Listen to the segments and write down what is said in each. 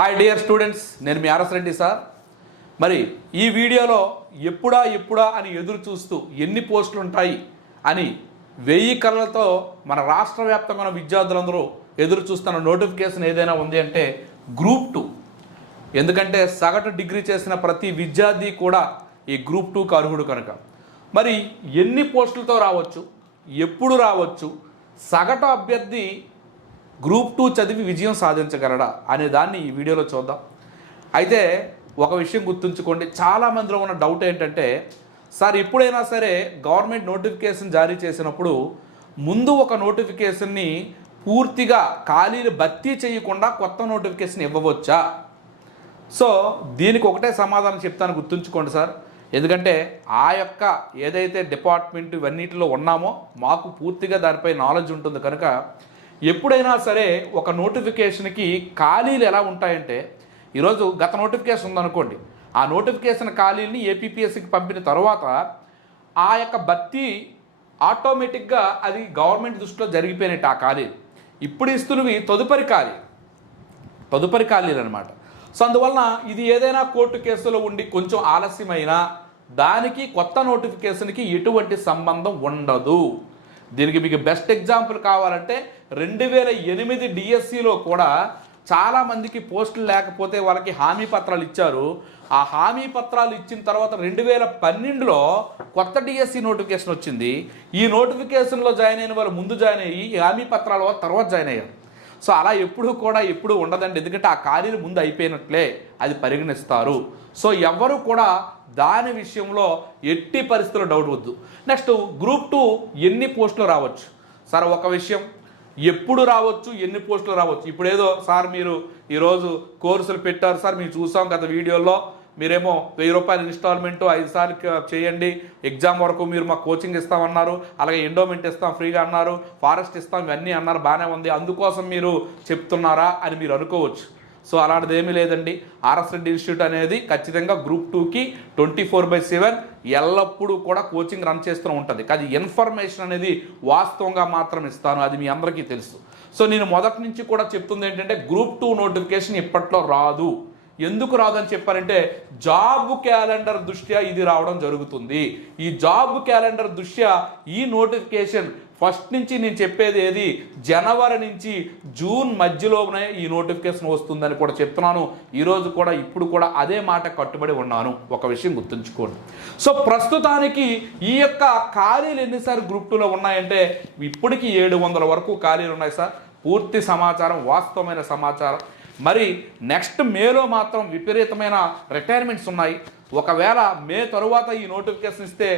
Hi dear students, నేను మీ RS Reddy sir. మరి ఈ వీడియోలో ఎప్పుడా అని ఎదురు చూస్తూ ఎన్ని పోస్టులు ఉంటాయి అని 1000 కళ్ళతో మన రాష్ట్ర వ్యాప్తంగా ఉన్న విద్యార్థులందరూ ఎదురు చూస్తున్న నోటిఫికేషన్ ఏదైనా ఉంది అంటే గ్రూప్ 2. ఎందుకంటే సగటు డిగ్రీ చేసిన ప్రతి విద్యార్థి కూడా ఈ గ్రూప్ 2కు అర్హుడు కనుక మరి ఎన్ని పోస్టులతో రావచ్చు, ఎప్పుడు రావచ్చు, సగటు అభ్యర్థి గ్రూప్ 2 చదివి విజయం సాధించగలడా అనే దాన్ని ఈ వీడియోలో చూద్దాం. అయితే ఒక విషయం గుర్తుంచుకోండి, చాలామందిలో ఉన్న డౌట్ ఏంటంటే సార్ ఎప్పుడైనా సరే గవర్నమెంట్ నోటిఫికేషన్ జారీ చేసినప్పుడు ముందు ఒక నోటిఫికేషన్ని పూర్తిగా ఖాళీలు భర్తీ చేయకుండా కొత్త నోటిఫికేషన్ ఇవ్వవచ్చా? సో దీనికి ఒకటే సమాధానం చెప్తాను, గుర్తుంచుకోండి సార్. ఎందుకంటే ఆ యొక్క ఏదైతే డిపార్ట్మెంట్ ఇవన్నిటిలో ఉన్నామో మాకు పూర్తిగా దానిపై నాలెడ్జ్ ఉంటుంది కనుక ఎప్పుడైనా సరే ఒక నోటిఫికేషన్కి ఖాళీలు ఎలా ఉంటాయంటే, ఈరోజు గత నోటిఫికేషన్ ఉందనుకోండి, ఆ నోటిఫికేషన్ ఖాళీలని ఏపీపీఎస్సికి పంపిన తర్వాత ఆ యొక్క భర్తీ ఆటోమేటిక్గా అది గవర్నమెంట్ దృష్టిలో జరిగిపోయినట్టు ఆ ఖాళీలు. ఇప్పుడు ఇస్తున్నవి తదుపరి ఖాళీలు అనమాట. సో అందువలన ఇది ఏదైనా కోర్టు కేసులో ఉండి కొంచెం ఆలస్యమైనా దానికి కొత్త నోటిఫికేషన్కి ఎటువంటి సంబంధం ఉండదు. దీనికి మీకు బెస్ట్ ఎగ్జాంపుల్ కావాలంటే 2008 డిఎస్సిలో కూడా చాలామందికి పోస్టులు లేకపోతే వాళ్ళకి హామీ పత్రాలు ఇచ్చారు. ఆ హామీ పత్రాలు ఇచ్చిన తర్వాత 2012లో కొత్త డిఎస్సి నోటిఫికేషన్ వచ్చింది. ఈ నోటిఫికేషన్లో జాయిన్ అయిన వాళ్ళు ముందు జాయిన్ అయ్యి ఈ హామీ పత్రాల తర్వాత జాయిన్ అయ్యారు. సో అలా ఎప్పుడు ఉండదండి, ఎందుకంటే ఆ ఖాళీలు ముందు అయిపోయినట్లే అది పరిగణిస్తారు. సో ఎవరు కూడా దాని విషయంలో ఎట్టి పరిస్థితుల్లో డౌట్ వద్దు. నెక్స్ట్ గ్రూప్ 2 ఎన్ని పోస్టులు రావచ్చు సార్? ఒక విషయం, ఎప్పుడు రావచ్చు, ఎన్ని పోస్టులు రావచ్చు. ఇప్పుడు ఏదో సార్ మీరు ఈరోజు కోర్సులు పెట్టారు సార్, మేము చూసాం గత వీడియోలో, మీరేమో 1000 రూపాయలు ఇన్స్టాల్మెంటు 5 సార్లు చేయండి, ఎగ్జామ్ వరకు మీరు మాకు కోచింగ్ ఇస్తామన్నారు, అలాగే ఎండోమెంట్ ఇస్తాం ఫ్రీగా అన్నారు, ఫారెస్ట్ ఇస్తాం, ఇవన్నీ అన్నారు, బాగానే ఉంది, అందుకోసం మీరు చెప్తున్నారా అని మీరు అనుకోవచ్చు. సో అలాంటిది ఏమీ లేదండి. ఆర్ఎస్ రెడ్డి ఇన్స్టిట్యూట్ అనేది ఖచ్చితంగా గ్రూప్ 2కి 24/7 ఎల్లప్పుడూ కూడా కోచింగ్ రన్ చేస్తూ ఉంటుంది. కానీ ఇన్ఫర్మేషన్ అనేది వాస్తవంగా మాత్రం ఇస్తాను, అది మీ అందరికీ తెలుసు. సో నేను మొదటి నుంచి కూడా చెప్తుంది ఏంటంటే గ్రూప్ 2 నోటిఫికేషన్ ఇప్పట్లో రాదు. ఎందుకు రాదని చెప్పారంటే జాబ్ క్యాలెండర్ దృష్ట్యా ఇది రావడం జరుగుతుంది. ఈ జాబ్ క్యాలెండర్ దృష్ట్యా ఈ నోటిఫికేషన్ ఫస్ట్ నుంచి నేను చెప్పేది ఏది, జనవరి నుంచి జూన్ మధ్యలోనే ఈ నోటిఫికేషన్ వస్తుందని కూడా చెప్తున్నాను. ఈరోజు కూడా ఇప్పుడు కూడా అదే మాట కట్టుబడి ఉన్నాను. ఒక విషయం గుర్తుంచుకోండి. సో ప్రస్తుతానికి ఈ యొక్క ఖాళీలు ఎన్నిసార్లు గ్రూప్ 2లో ఉన్నాయంటే ఇప్పటికీ 700 వరకు ఖాళీలు ఉన్నాయి సార్. పూర్తి సమాచారం, వాస్తవమైన సమాచారం. మరి నెక్స్ట్ మేలో మాత్రం విపరీతమైన రిటైర్మెంట్స్ ఉన్నాయి. ఒకవేళ మే తరువాత ఈ నోటిఫికేషన్ ఇస్తే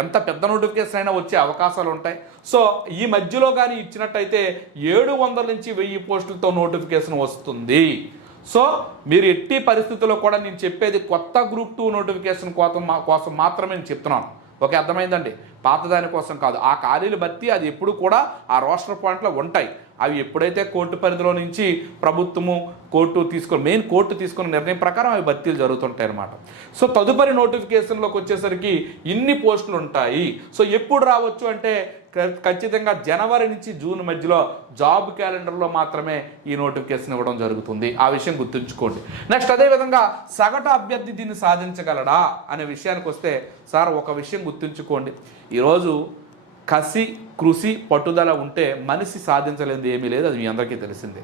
ఎంత పెద్ద నోటిఫికేషన్ అయినా వచ్చే అవకాశాలు ఉంటాయి. సో ఈ మధ్యలో కానీ ఇచ్చినట్టయితే 700 నుంచి 1000 పోస్టులతో నోటిఫికేషన్ వస్తుంది. సో మీరు ఎట్టి పరిస్థితుల్లో కూడా నేను చెప్పేది కొత్త గ్రూప్ 2 నోటిఫికేషన్ కోసం మాత్రమే నేను చెప్తున్నాను. ఓకే, అర్థమైందండి? పాత దానికోసం కాదు. ఆ ఖాళీలు భర్తీ అది ఎప్పుడు కూడా ఆ రోస్టర్ పాయింట్లో ఉంటాయి. అవి ఎప్పుడైతే కోర్టు పరిధిలో నుంచి ప్రభుత్వము మెయిన్ కోర్టు తీసుకున్న నిర్ణయం ప్రకారం అవి భర్తీలు జరుగుతుంటాయి అన్నమాట. సో తదుపరి నోటిఫికేషన్లోకి వచ్చేసరికి ఇన్ని పోస్టులు ఉంటాయి. సో ఎప్పుడు రావచ్చు అంటే ఖచ్చితంగా జనవరి నుంచి జూన్ మధ్యలో జాబ్ క్యాలెండర్లో మాత్రమే ఈ నోటిఫికేషన్ ఇవ్వడం జరుగుతుంది. ఆ విషయం గుర్తుంచుకోండి. నెక్స్ట్ అదేవిధంగా సగటు అభ్యర్థి దీన్ని సాధించగలడా అనే విషయానికి వస్తే సార్ ఒక విషయం గుర్తుంచుకోండి, ఈరోజు కృషి పట్టుదల ఉంటే మనిషి సాధించలేనిది ఏమీ లేదు, అది మీ అందరికీ తెలిసిందే.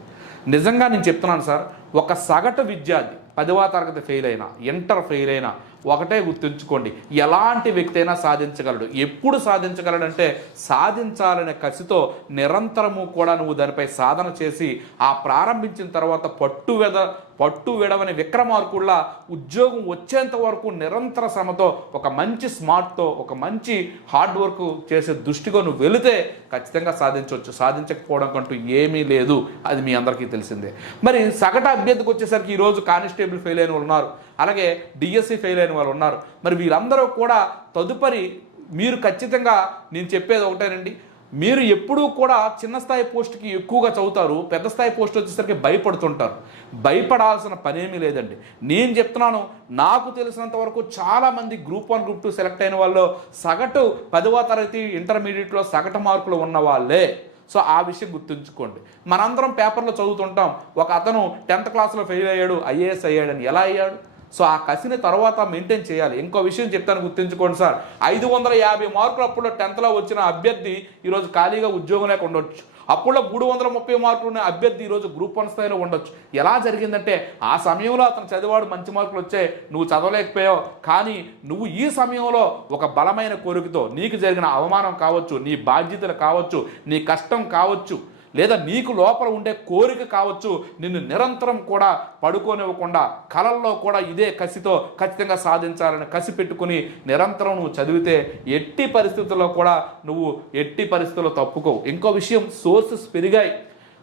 నిజంగా నేను చెప్తున్నాను సార్, ఒక సగటు విద్యార్థి 10వ తరగతి ఫెయిల్ అయినా, ఇంటర్ ఫెయిల్ అయినా ఒకటే గుర్తుంచుకోండి, ఎలాంటి వ్యక్తి అయినా సాధించగలడు. ఎప్పుడు సాధించగలడంటే సాధించాలనే కసితో నిరంతరము కూడా నువ్వు దానిపై సాధన చేసి ఆ ప్రారంభించిన తర్వాత పట్టు విడవని విక్రమార్కుల్లా ఉద్యోగం వచ్చేంత వరకు నిరంతర శ్రమతో ఒక మంచి స్మార్ట్తో ఒక మంచి హార్డ్ వర్క్ చేసే దృష్టిగా నువ్వు వెళితే ఖచ్చితంగా సాధించవచ్చు. సాధించకపోవడం కంటూ ఏమీ లేదు, అది మీ అందరికీ తెలిసిందే. మరి సగటు అభ్యర్థికి వచ్చేసరికి ఈరోజు కానిస్టేబుల్ ఫెయిల్ అయిన వాళ్ళు ఉన్నారు, అలాగే డిఎస్సి ఫెయిల్ అయిన వాళ్ళు ఉన్నారు. మరి వీళ్ళందరూ కూడా తదుపరి మీరు ఖచ్చితంగా నేను చెప్పేది ఒకటేనండి, మీరు ఎప్పుడూ కూడా చిన్న స్థాయి పోస్ట్కి ఎక్కువగా చదువుతారు, పెద్ద స్థాయి పోస్ట్ వచ్చేసరికి భయపడుతుంటారు. భయపడాల్సిన పనేమీ లేదండి. నేను చెప్తున్నాను, నాకు తెలిసినంత వరకు చాలామంది గ్రూప్ 1 గ్రూప్ 2 సెలెక్ట్ అయిన వాళ్ళు సగటు 10వ తరగతి ఇంటర్మీడియట్లో సగటు మార్కులు ఉన్న వాళ్ళే. సో ఆ విషయం గుర్తుంచుకోండి. మనందరం పేపర్లో చదువుతుంటాం, ఒక అతను 10th క్లాస్లో ఫెయిల్ అయ్యాడు, ఐఏఎస్ అయ్యాడని. ఎలా అయ్యాడు? సో ఆ కసిని తర్వాత మెయింటైన్ చేయాలి. ఇంకో విషయం చెప్తాను, గుర్తుంచుకోండి సార్. 550 మార్కులు అప్పుడు 10th వచ్చిన అభ్యర్థి ఈరోజు ఖాళీగా ఉద్యోగం లేక ఉండొచ్చు. అప్పుడు 330 మార్కులు ఉన్న అభ్యర్థి ఈరోజు గ్రూప్ 1 స్థాయిలో ఉండొచ్చు. ఎలా జరిగిందంటే ఆ సమయంలో అతను చదివాడు, మంచి మార్కులు వచ్చాయి, నువ్వు చదవలేకపోయావు. కానీ నువ్వు ఈ సమయంలో ఒక బలమైన కోరికతో నీకు జరిగిన అవమానం కావచ్చు, నీ బాధ్యతలు కావచ్చు, నీ కష్టం కావచ్చు, లేదా నీకు లోపల ఉండే కోరిక కావచ్చు, నిన్ను నిరంతరం కూడా పడుకోనివ్వకుండా కలల్లో కూడా ఇదే కసితో ఖచ్చితంగా సాధించాలని కసి పెట్టుకుని నిరంతరం నువ్వు చదివితే ఎట్టి పరిస్థితుల్లో కూడా నువ్వు ఎట్టి పరిస్థితుల్లో తప్పుకోవు. ఇంకో విషయం, సోర్సెస్ పెరిగాయి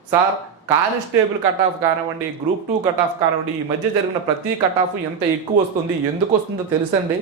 సార్. కానిస్టేబుల్ కట్ ఆఫ్ కానివ్వండి, గ్రూప్ 2 కట్ ఆఫ్ కానివ్వండి, ఈ మధ్య జరిగిన ప్రతి కట్ ఆఫ్ ఎంత ఎక్కువ వస్తుంది, ఎందుకు వస్తుందో తెలుసండి?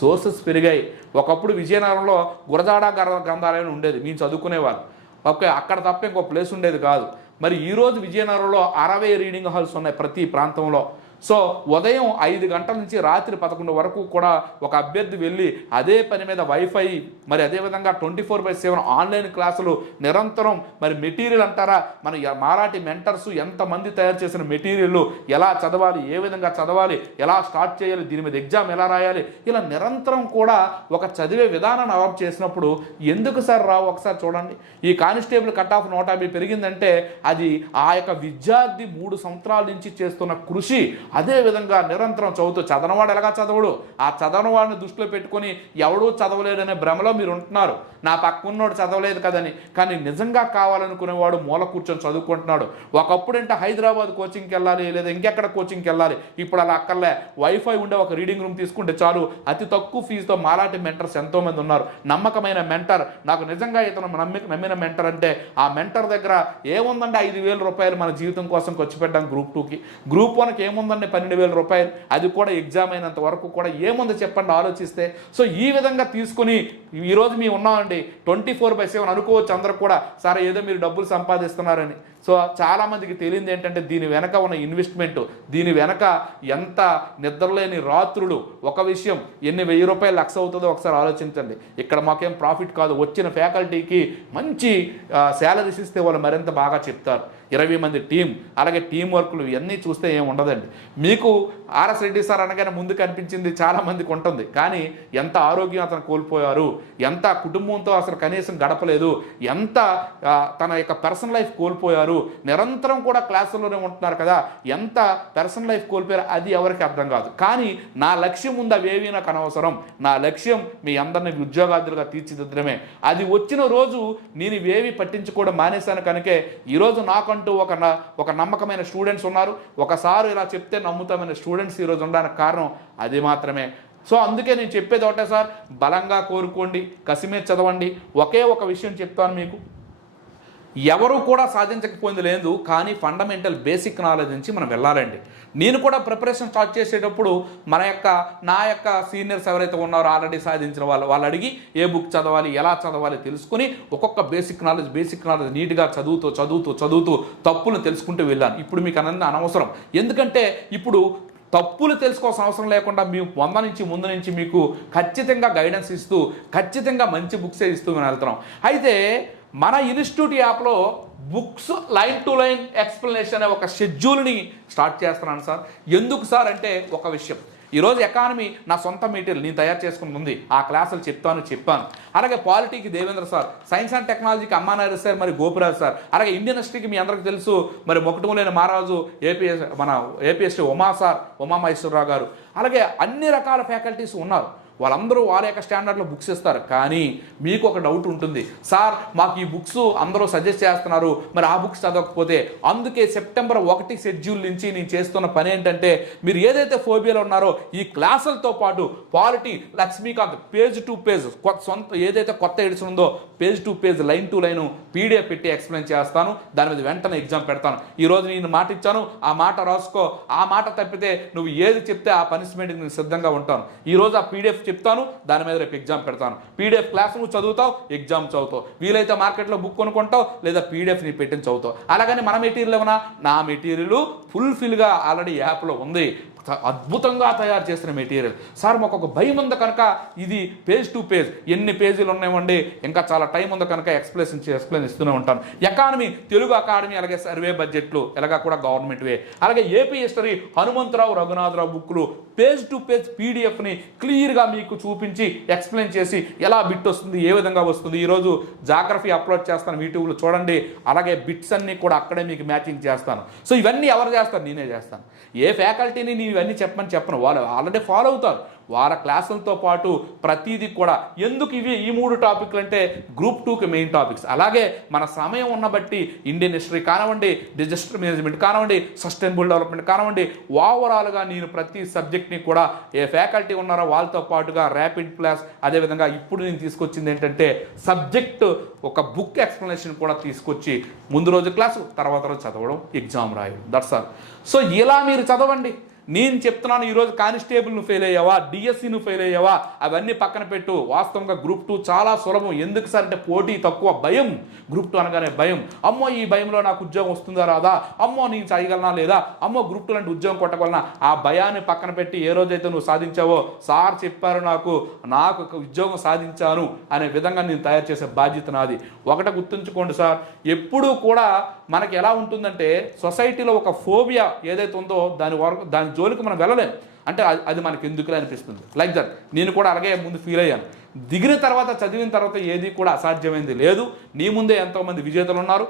సోర్సెస్ పెరిగాయి. ఒకప్పుడు విజయనగరంలో గురజాడ గ్రంథాలయం ఉండేది, మేము చదువుకునేవాళ్ళు. ఓకే, అక్కడ తప్ప ఇంకో ప్లేస్ ఉండేది కాదు. మరి ఈరోజు విజయనగరంలో 60 రీడింగ్ హాల్స్ ఉన్నాయి ప్రతి ప్రాంతంలో. సో ఉదయం 5 గంటల నుంచి రాత్రి 11 వరకు కూడా ఒక అభ్యర్థి వెళ్ళి అదే పని మీద వైఫై, మరి అదేవిధంగా 24/7 ఆన్లైన్ క్లాసులు నిరంతరం. మరి మెటీరియల్ అంటారా, మన మారాఠీ మెంటర్స్ ఎంతమంది తయారు చేసిన మెటీరియల్, ఎలా చదవాలి, ఏ విధంగా చదవాలి, ఎలా స్టార్ట్ చేయాలి, దీని మీద ఎగ్జామ్ ఎలా రాయాలి, ఇలా నిరంతరం కూడా ఒక చదివే విధానాన్ని అడాప్ట్ చేసినప్పుడు ఎందుకు సార్ రావు? ఒకసారి చూడండి. ఈ కానిస్టేబుల్ కట్ ఆఫ్ 150 పెరిగిందంటే అది ఆ యొక్క విద్యార్థి 3 సంవత్సరాల నుంచి చేస్తున్న కృషి. అదే విధంగా నిరంతరం చదవనవాడు ఎలాగా చదవడు? ఆ చదవనవాడిని దృష్టిలో పెట్టుకొని ఎవడూ చదవలేడనే భ్రమలో మీరు ఉంటున్నారు. నా పక్కన్నోడు చదవలేదు కదని. కానీ నిజంగా కావాలనుకునేవాడు మూల కూర్చొని చదువుకుంటున్నాడు. ఒకప్పుడంటే హైదరాబాద్ కోచింగ్కి వెళ్ళాలి, లేదా ఇంకెక్కడ కోచింగ్కి వెళ్ళాలి. ఇప్పుడు అలా అక్కర్లే. వైఫై ఉండే ఒక రీడింగ్ రూమ్ తీసుకుంటే చాలు. అతి తక్కువ ఫీజుతో మాలాంటి మెంటర్స్ ఎంతోమంది ఉన్నారు. నమ్మకమైన మెంటర్, నాకు నిజంగా ఇతను నమ్మిన మెంటర్ అంటే ఆ మెంటర్ దగ్గర ఏముందంటే 5,000 రూపాయలు మన జీవితం కోసం ఖర్చు పెట్టాం. గ్రూప్ 2కి, గ్రూప్ 1కి ఏముందంటే 12,000 రూపాయలు. అది కూడా ఎగ్జామ్ అయినంత వరకు కూడా ఏముందో చెప్పండి, ఆలోచిస్తే. సో ఈ విధంగా తీసుకుని ఈరోజు మేము ఉన్నామండి 24/7 అనుకోవచ్చు అందరూ కూడా, సరే ఏదో మీరు డబ్బులు సంపాదిస్తున్నారని. సో చాలామందికి తెలియదు ఏంటంటే దీని వెనక ఉన్న ఇన్వెస్ట్మెంట్, దీని వెనక ఎంత నిద్రలేని రాత్రులు. ఒక విషయం, ఎన్ని 1000 రూపాయలు లక్ష అవుతుందో ఒకసారి ఆలోచించండి. ఇక్కడ మాకేం ప్రాఫిట్ కాదు, వచ్చిన ఫ్యాకల్టీకి మంచి శాలరీస్ ఇస్తే వాళ్ళు మరింత బాగా చెప్తారు. 20 మంది టీం, అలాగే టీం వర్క్లు, ఇవన్నీ చూస్తే ఏం ఉండదండి. మీకు ఆర్ఎస్ రెడ్డి సార్ అనగానే ముందు కనిపించింది చాలామందికి ఉంటుంది, కానీ ఎంత ఆరోగ్యం అతను కోల్పోయారు, ఎంత కుటుంబంతో అసలు కనీసం గడపలేదు, ఎంత తన యొక్క పర్సనల్ లైఫ్ కోల్పోయారు, నిరంతరం కూడా క్లాసుల్లోనే ఉంటున్నారు కదా, ఎంత పర్సనల్ లైఫ్ కోల్పోయారు అది ఎవరికి అర్థం కాదు. కానీ నా లక్ష్యం ఉంది, అవేవి నాకు అనవసరం. నా లక్ష్యం మీ అందరినీ ఉద్యోగార్థులుగా తీర్చిదిద్దడమే. అది వచ్చిన రోజు నేను ఇవేవి పట్టించుకోవడం మానేశాను కనుకే ఈరోజు నాకంటూ ఒక నమ్మకమైన స్టూడెంట్స్ ఉన్నారు. ఒకసారి ఇలా చెప్తే నమ్ముతామైన స్టూడెంట్స్ ఈరోజు ఉండడానికి కారణం అది మాత్రమే. సో అందుకే నేను చెప్పేది ఒకటే సార్, బలంగా కోరుకోండి, కసిమే చదవండి. ఒకే ఒక విషయం చెప్తాను మీకు, ఎవరు కూడా సాధించకపోయింది లేదు, కానీ ఫండమెంటల్ బేసిక్ నాలెడ్జ్ నుంచి మనం వెళ్ళాలండి. నేను కూడా ప్రిపరేషన్ స్టార్ట్ చేసేటప్పుడు నా యొక్క సీనియర్స్ ఎవరైతే ఉన్నారో ఆల్రెడీ సాధించిన వాళ్ళు అడిగి ఏ బుక్ చదవాలి, ఎలా చదవాలి తెలుసుకుని ఒక్కొక్క బేసిక్ నాలెడ్జ్ నీట్గా చదువుతూ తప్పులు తెలుసుకుంటూ వెళ్ళాను. ఇప్పుడు మీకు అనవసరం, ఎందుకంటే ఇప్పుడు తప్పులు తెలుసుకోవాల్సిన అవసరం లేకుండా మేము ముందు నుంచి మీకు ఖచ్చితంగా గైడెన్స్ ఇస్తూ ఖచ్చితంగా మంచి బుక్సే ఇస్తూ మేము వెళ్తున్నాం. అయితే మన ఇన్స్టిట్యూట్ యాప్లో books line to line explanation అనే ఒక షెడ్యూల్ని స్టార్ట్ చేస్తున్నాను సార్. ఎందుకు సార్ అంటే ఒక విషయం, ఈరోజు ఎకానమీ నా సొంత మెటీరియల్ నేను తయారు చేసుకుని ఉంది, ఆ క్లాసులు చెప్పాను. అలాగే పాలిటీకి దేవేంద్ర సార్, సైన్స్ అండ్ టెక్నాలజీకి అమ్మానాయుడు సార్, మరి గోపిరాజు సార్, అలాగే ఇండియన్ హిస్టరీకి మీ అందరికీ తెలుసు మరి మొకటములేని మహారాజు ఏపీఎస్టీ ఉమా మహేశ్వరరావు గారు, అలాగే అన్ని రకాల ఫ్యాకల్టీస్ ఉన్నారు. వాళ్ళందరూ వాళ్ళ యొక్క స్టాండర్డ్లో బుక్స్ ఇస్తారు. కానీ మీకు ఒక డౌట్ ఉంటుంది, సార్ మాకు ఈ బుక్స్ అందరూ సజెస్ట్ చేస్తున్నారు, మరి ఆ బుక్స్ చదవకపోతే. అందుకే September 1 షెడ్యూల్ నుంచి నేను చేస్తున్న పని ఏంటంటే, మీరు ఏదైతే ఫోబియాలో ఉన్నారో ఈ క్లాసులతో పాటు polity Lakshmikanth page to page ఏదైతే కొత్త ఎడిషన్ ఉందో page to page line to line PDF పెట్టి ఎక్స్ప్లెయిన్ చేస్తాను. దాని మీద వెంటనే ఎగ్జామ్ పెడతాను. ఈరోజు నేను మాట ఇచ్చాను, ఆ మాట రాసుకో. ఆ మాట తప్పితే నువ్వు ఏది చెప్తే ఆ పనిష్మెంట్కి నేను సిద్ధంగా ఉంటాను. ఈరోజు ఆ PDF చెప్తాను, దాని మీద రేపు ఎగ్జామ్ పెడతాను. PDF క్లాస్ నువ్వు చదువుతావు, ఎగ్జామ్ చదువుతావు. వీలైతే మార్కెట్లో బుక్ కొనుక్కుంటావు, లేదా PDF ని పెట్టిన చదువుతావు. అలాగని మన మెటీరియల్ ఏమన్నా, నా మెటీరియల్ ఫుల్ఫిల్గా ఆల్రెడీ యాప్లో ఉంది. అద్భుతంగా తయారు చేసిన మెటీరియల్. సార్ మాకు ఒక భయం ఉంది కనుక ఇది పేజ్ టు పేజ్ ఎన్ని పేజీలు ఉన్నాయండి, ఇంకా చాలా టైం ఉంది కనుక ఎక్స్ప్లెయిన్ ఇస్తూనే ఉంటాను. ఎకానమీ, తెలుగు అకాడమీ, అలాగే సర్వే బడ్జెట్లు ఎలాగా కూడా గవర్నమెంట్వే, అలాగే ఏపీ హిస్టరీ హనుమంతరావు రఘునాథరావు బుక్లు పేజ్ టు పేజ్ పీడిఎఫ్ని క్లియర్గా మీకు చూపించి ఎక్స్ప్లెయిన్ చేసి ఎలా బిట్ వస్తుంది, ఏ విధంగా వస్తుంది. ఈరోజు జాగ్రఫీ అప్లోడ్ చేస్తాను యూట్యూబ్లో చూడండి. అలాగే బిట్స్ అన్నీ కూడా అక్కడే మీకు మ్యాచింగ్ చేస్తాను. సో ఇవన్నీ ఎవరు చేస్తారు? నేనే చేస్తాను. ఏ ఫ్యాకల్టీని నేను ఇవన్నీ చెప్పను, వాళ్ళు ఆల్రెడీ ఫాలో అవుతారు. వాళ్ళ క్లాసులతో పాటు ప్రతిదీ కూడా. ఎందుకు ఈ 3 టాపిక్లు అంటే గ్రూప్ 2కి మెయిన్ టాపిక్స్. అలాగే మన సమయం ఉన్న బట్టి ఇండియన్ హిస్టరీ కానివ్వండి, డిజాస్టర్ మేనేజ్మెంట్ కానివ్వండి, సస్టైనబుల్ డెవలప్మెంట్ కానివ్వండి, ఓవరాల్గా నేను ప్రతి సబ్జెక్ట్ని కూడా ఏ ఫ్యాకల్టీ ఉన్నారో వాళ్ళతో పాటుగా ర్యాపిడ్ క్లాస్, అదేవిధంగా ఇప్పుడు నేను తీసుకొచ్చింది ఏంటంటే సబ్జెక్ట్ ఒక బుక్ ఎక్స్ప్లెనేషన్ కూడా తీసుకొచ్చి ముందు రోజు క్లాసు, తర్వాత రోజు చదవడం, ఎగ్జామ్ రాయడం. That's all. సో ఇలా మీరు చదవండి. నేను చెప్తున్నాను, ఈరోజు కానిస్టేబుల్ను ఫెయిల్ అయ్యావా, డిఎస్సిను ఫెయిల్ అయ్యావా, అవన్నీ పక్కన పెట్టు. వాస్తవంగా గ్రూప్ 2 చాలా సులభం. ఎందుకు సార్ అంటే పోటీ తక్కువ, భయం. గ్రూప్ 2 అనగానే భయం. అమ్మో ఈ భయంలో నాకు ఉద్యోగం వస్తుందా రాదా, అమ్మో నేను చేయగలనా లేదా, అమ్మో గ్రూప్ 2 లాంటి ఉద్యోగం కొట్టగలనా. ఆ భయాన్ని పక్కన పెట్టి ఏ రోజైతే నువ్వు సాధించావో, సార్ చెప్పారు నాకు ఉద్యోగం సాధించాను అనే విధంగా నేను తయారు చేసే బాధ్యత నాది. ఒకటి గుర్తుంచుకోండి సార్, ఎప్పుడూ కూడా మనకి ఎలా ఉంటుందంటే సొసైటీలో ఒక ఫోబియా ఏదైతే ఉందో దాని జోలికి మనం వెళ్ళలేం. అంటే అది మనకి ఎందుకులే అనిపిస్తుంది. లైక్ దట్ నేను కూడా అలాగే ముందు ఫీల్ అయ్యాను. దిగిన తర్వాత, చదివిన తర్వాత ఏది కూడా అసాధ్యమైంది లేదు. నీ ముందే ఎంతోమంది విజేతలు ఉన్నారు.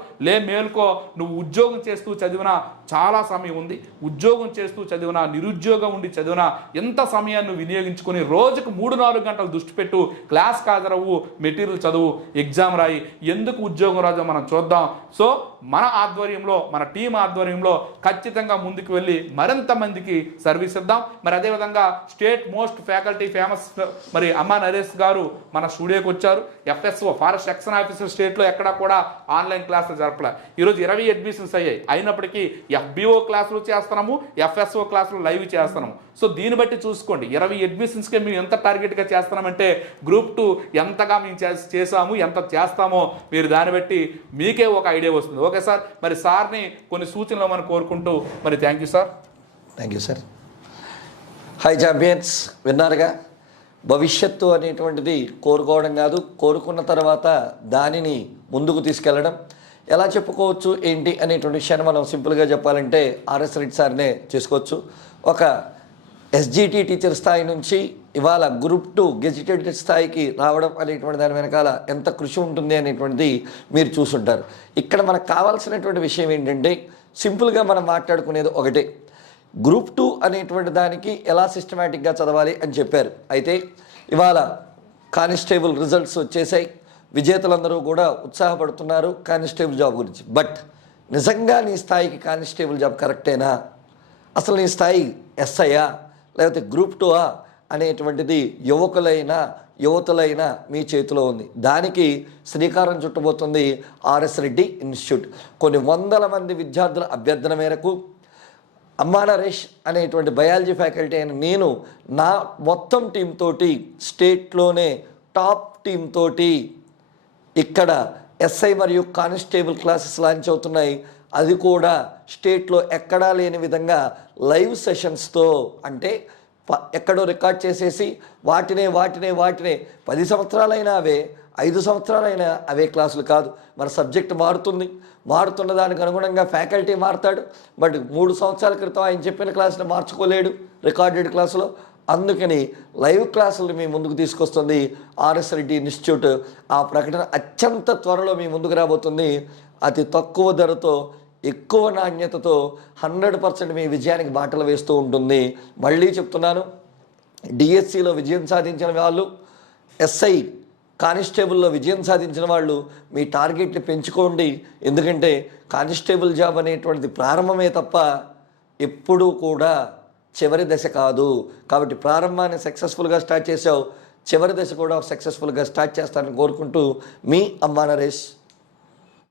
మేల్కో, నువ్వు ఉద్యోగం చేస్తూ చదివినా చాలా సమయం ఉంది. ఉద్యోగం చేస్తూ చదివినా, నిరుద్యోగం ఉండి చదివినా ఎంత సమయాన్ని వినియోగించుకొని రోజుకు 3-4 గంటలు దృష్టి పెట్టు, క్లాస్ హాజరవు, మెటీరియల్ చదువు, ఎగ్జామ్ రాయి. ఎందుకు ఉద్యోగం రాజో మనం చూద్దాం. సో మన ఆధ్వర్యంలో, మన టీం ఆధ్వర్యంలో ఖచ్చితంగా ముందుకు వెళ్ళి మరింత మందికి సర్వీస్ ఇద్దాం. మరి అదేవిధంగా స్టేట్ మోస్ట్ ఫ్యాకల్టీ ఫేమస్ మరి అమ్మా నరేష్ గారు మన స్టూడియోకి వచ్చారు. FSO ఫారెస్ట్ సెక్షన్ ఆఫీసర్ స్టేట్లో ఎక్కడా కూడా ఆన్లైన్ క్లాసులు జరపలే. ఈరోజు 20 అడ్మిషన్స్ అయ్యాయి. అయినప్పటికీ FBO క్లాసులు చేస్తున్నాము, FSO క్లాసులు లైవ్ చేస్తున్నాము. సో దీన్ని బట్టి చూసుకోండి, 20 అడ్మిషన్స్కి మేము ఎంత టార్గెట్గా చేస్తున్నామంటే గ్రూప్ 2 ఎంతగా మేము చేసాము, ఎంత చేస్తామో మీరు దాన్ని బట్టి మీకే ఒక ఐడియా వస్తుంది. ఓకే సార్, మరి సార్ని కొన్ని సూచనలు మనం కోరుకుంటూ మరి thank you sir. Thank you sir. High champions, విన్నారుగా, భవిష్యత్తు అనేటువంటిది కోరుకోవడం కాదు, కోరుకున్న తర్వాత దానిని ముందుకు తీసుకెళ్ళడం. ఎలా చెప్పుకోవచ్చు ఏంటి అనేటువంటి విషయాన్ని మనం సింపుల్గా చెప్పాలంటే ఆర్ఎస్ రెడ్డి సార్నే చేసుకోవచ్చు. ఒక SGT టీచర్ స్థాయి నుంచి ఇవాళ గ్రూప్ 2 గెజిటెడ్ స్థాయికి రావడం అనేటువంటి దాని వెనకాల ఎంత కృషి ఉంటుంది అనేటువంటిది మీరు చూసుంటారు. ఇక్కడ మనకు కావాల్సినటువంటి విషయం ఏంటంటే సింపుల్గా మనం మాట్లాడుకునేది ఒకటే, గ్రూప్ 2 అనేటువంటి దానికి ఎలా సిస్టమేటిక్గా చదవాలి అని చెప్పారు. అయితే ఇవాళ కానిస్టేబుల్ రిజల్ట్స్ వచ్చేసాయి. విజేతలందరూ కూడా ఉత్సాహపడుతున్నారు కానిస్టేబుల్ జాబ్ గురించి. బట్ నిజంగా నీ స్థాయికి కానిస్టేబుల్ జాబ్ కరెక్టేనా, అసలు నీ స్థాయి SIయా లేకపోతే గ్రూప్ 2ఆ అనేటువంటిది యువతులైన మీ చేతిలో ఉంది. దానికి శ్రీకారం చుట్టబోతుంది ఆర్ఎస్ రెడ్డి ఇన్స్టిట్యూట్. కొన్ని వందల మంది విద్యార్థుల అభ్యర్థన మేరకు అమ్మా నరేష్ అనేటువంటి బయాలజీ ఫ్యాకల్టీ అయిన నేను నా మొత్తం టీం తోటి, స్టేట్లోనే టాప్ టీం తోటి ఇక్కడ SI మరియు కానిస్టేబుల్ క్లాసెస్ లాంచ్ అవుతున్నాయి. అది కూడా స్టేట్లో ఎక్కడా లేని విధంగా లైవ్ సెషన్స్తో, అంటే ఎక్కడో రికార్డ్ చేసేసి వాటినే 10 సంవత్సరాలైనా అవే, 5 సంవత్సరాలైనా అవే క్లాసులు కాదు. మన సబ్జెక్ట్ మారుతున్న దానికి అనుగుణంగా ఫ్యాకల్టీ మారుతాడు. బట్ 3 సంవత్సరాల క్రితం ఆయన చెప్పిన క్లాసులు మార్చుకోలేడు రికార్డెడ్ క్లాసులో. అందుకని లైవ్ క్లాసులు మీ ముందుకు తీసుకొస్తుంది ఆర్ఎస్ రెడ్డి ఇన్స్టిట్యూట్. ఆ ప్రకటన అత్యంత త్వరలో మీ ముందుకు రాబోతుంది. అతి తక్కువ ధరతో, ఎక్కువ నాణ్యతతో 100% మీ విజయానికి బాటలు వేస్తూ ఉంటుంది. మళ్ళీ చెప్తున్నాను, డిఎస్సిలో విజయం సాధించిన వాళ్ళు, SI కానిస్టేబుల్లో విజయం సాధించిన వాళ్ళు మీ టార్గెట్ని పెంచుకోండి. ఎందుకంటే కానిస్టేబుల్ జాబ్ అనేటువంటిది ప్రారంభమే తప్ప ఎప్పుడూ కూడా చివరి దశ కాదు. కాబట్టి ప్రారంభాన్ని సక్సెస్ఫుల్గా స్టార్ట్ చేసావు, చివరి దశ కూడా సక్సెస్ఫుల్గా స్టార్ట్ చేస్తానని కోరుకుంటూ మీ అమ్మా నరేష్.